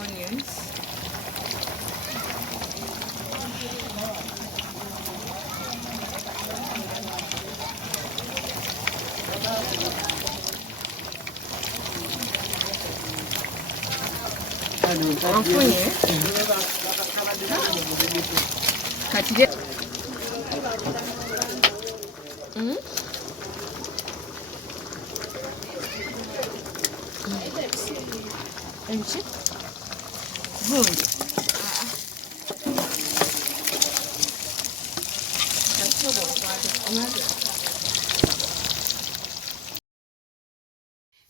onions. Amfunye kati Emchi? Good.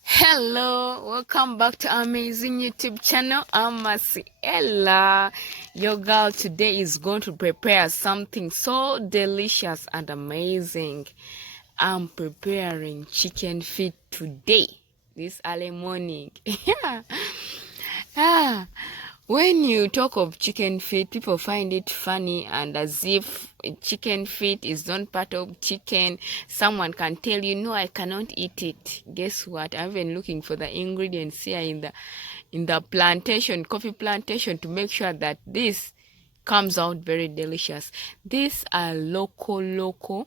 Hello, welcome back to our amazing YouTube channel. I'm Marciella. Your girl today is going to prepare something so delicious and amazing. I'm preparing chicken feet today, this early morning. When you talk of chicken feet, people find it funny and as if chicken feet is not part of chicken. Someone can tell you, no, I cannot eat it. Guess what? I've been looking for the ingredients here in the plantation, coffee plantation, to make sure that this comes out very delicious. These are local,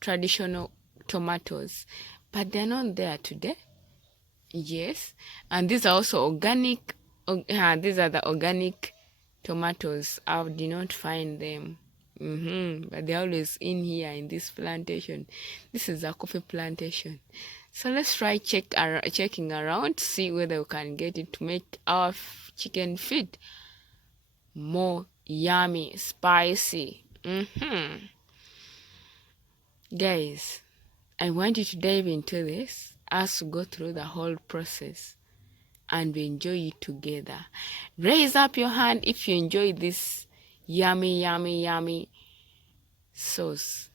traditional tomatoes, but they're not there today. Yes, and these are also organic. These are the organic tomatoes. I did not find them, but they're always in here in this plantation. This is a coffee plantation, so let's try checking around, see whether we can get it to make our chicken feet more yummy, spicy. Guys, I want you to dive into this, us to go through the whole process and we enjoy it together. Raise up your hand if you enjoy this yummy sauce.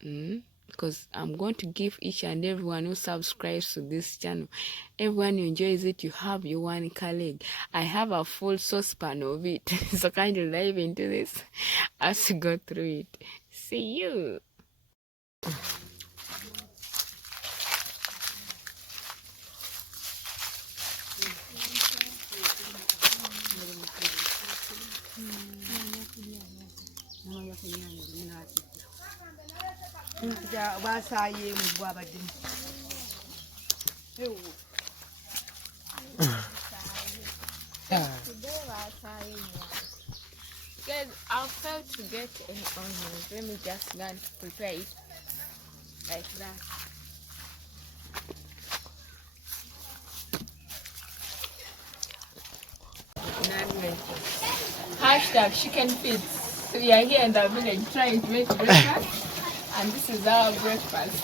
Because I'm going to give each and everyone who subscribes to this channel, everyone who enjoys it, you have your one colleague. I have a full saucepan of it. So kindly dive into this as we go through it. See you. Guys, I failed to get any onions. Let me just learn to prepare it like that. Hashtag chicken feet. So we are here in the village trying to make breakfast, and this is our breakfast.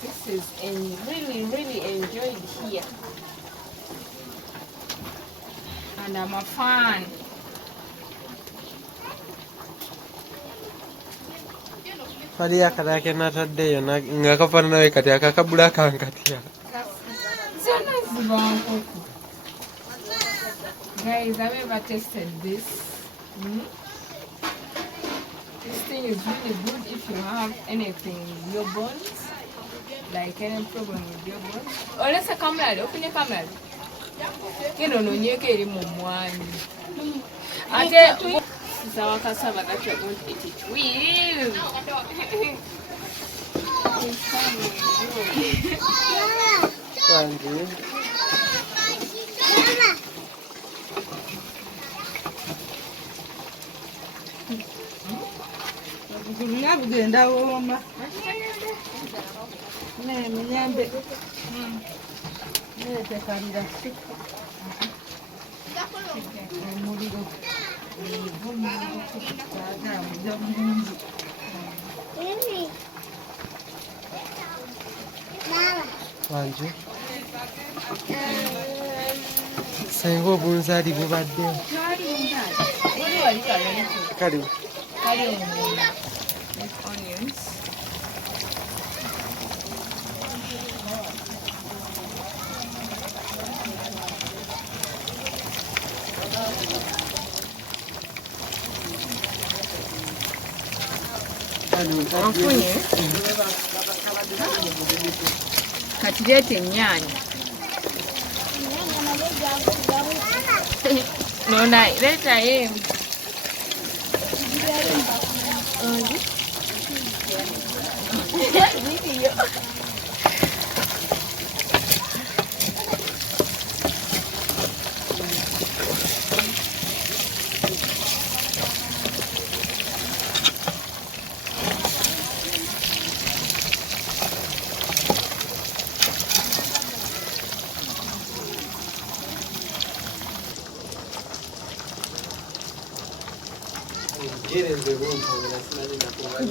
This is really enjoyed here, and I'm a fan. Pali akadake nataddeyo nga kafaana nawe kati akakabula kankatya. Guys, have you ever tasted this? This thing is really good if you have anything with your bones, like any problem with your bones. Or let's say camera, open your camera. You don't know, you can't remove one. This is our cassava that you're going to eat it with. Wanju senga obunzaali bubadde kaliwo Onions. Onfunye kati leeta ennyaanya nona leetayo emu Video.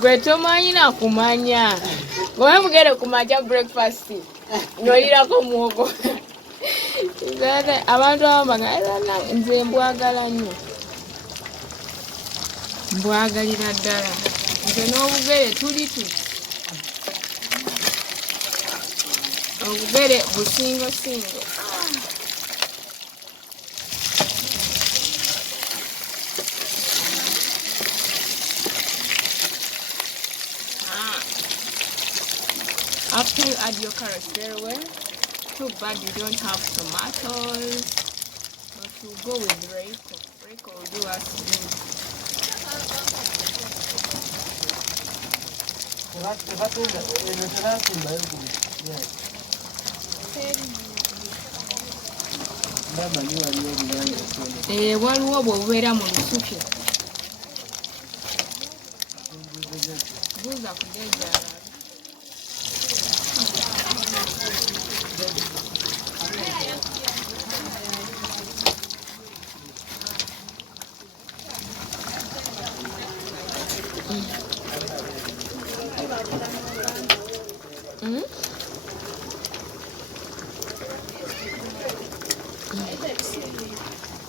Gwe tomanyi na kumanya gwe mugere kumaja breakfast ng'olirako muwogo abantu abambaga nze mbwagala nnyo mbwagalira ddala nze n'obugere tuli tuti obugere busingosingo After you add your carrots very well, too bad you don't have tomatoes, but we'll go with Reiko. Reiko will do us good. Waliwo bw'obeera mu lusuku buuza kujejaala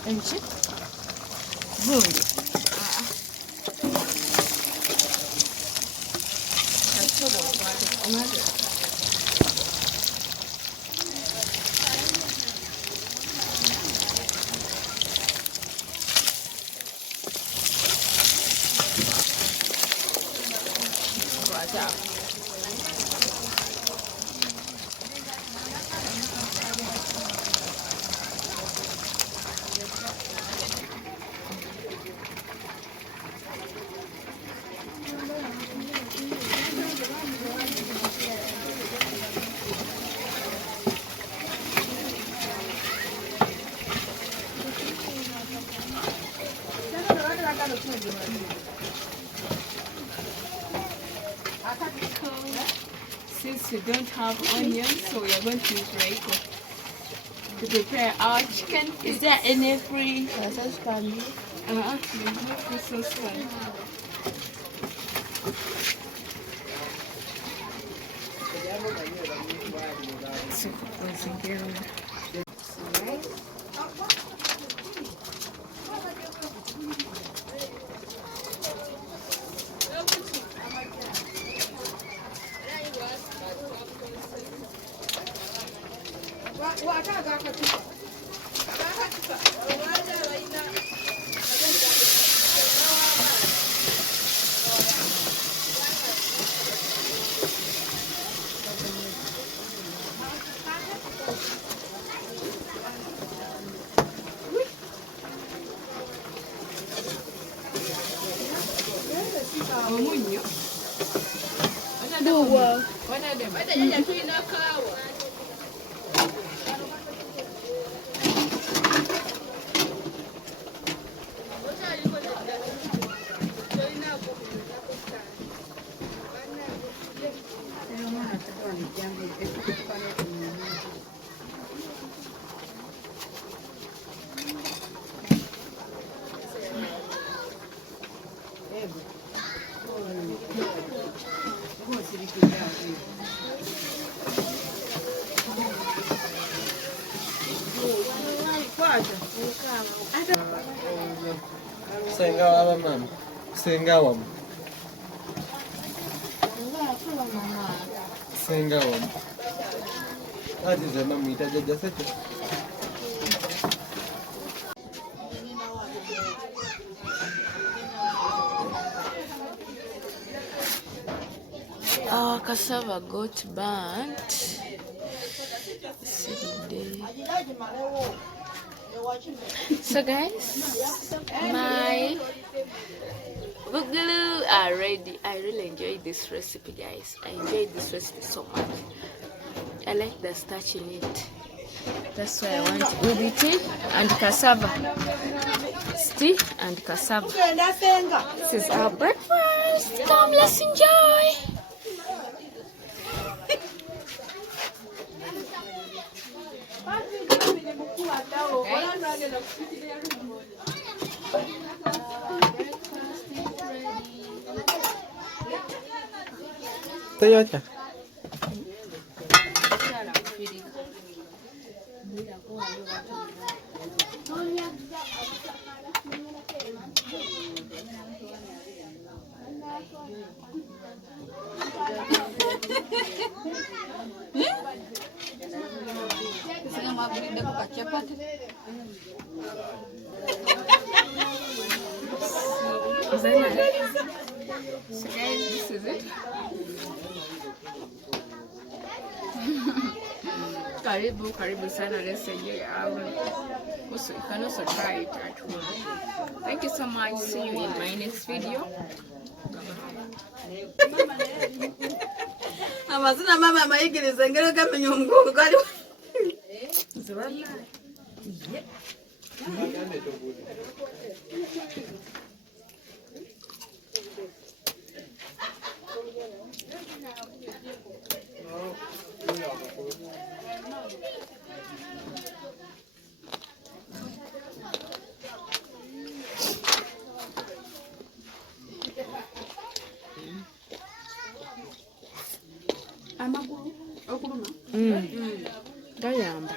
Enchi? Bundi. Since we don't have onions, so we are going to use Reiko to prepare our chicken. Is there any free saucepan? There's no free saucepan. Senga wa mama. Senga wa. Senga wa. Ati zema mwita jaja sete. Cassava got burnt. So guys, my boogaloo are ready. I really enjoyed this recipe, guys. I enjoyed this recipe so much. I like the starch in it. That's why I want with the tea and cassava. Tea and cassava. This is our breakfast. Come, let's enjoy. Toyota. So guys, this is it. Karibu sana. Let's enjoy our. Also, you can also try it at home. Thank you so much. See you in my next video. Amazina mama mayigiriza ngero gamenya omugulu gali. Amagulu okuluma. Gayamba.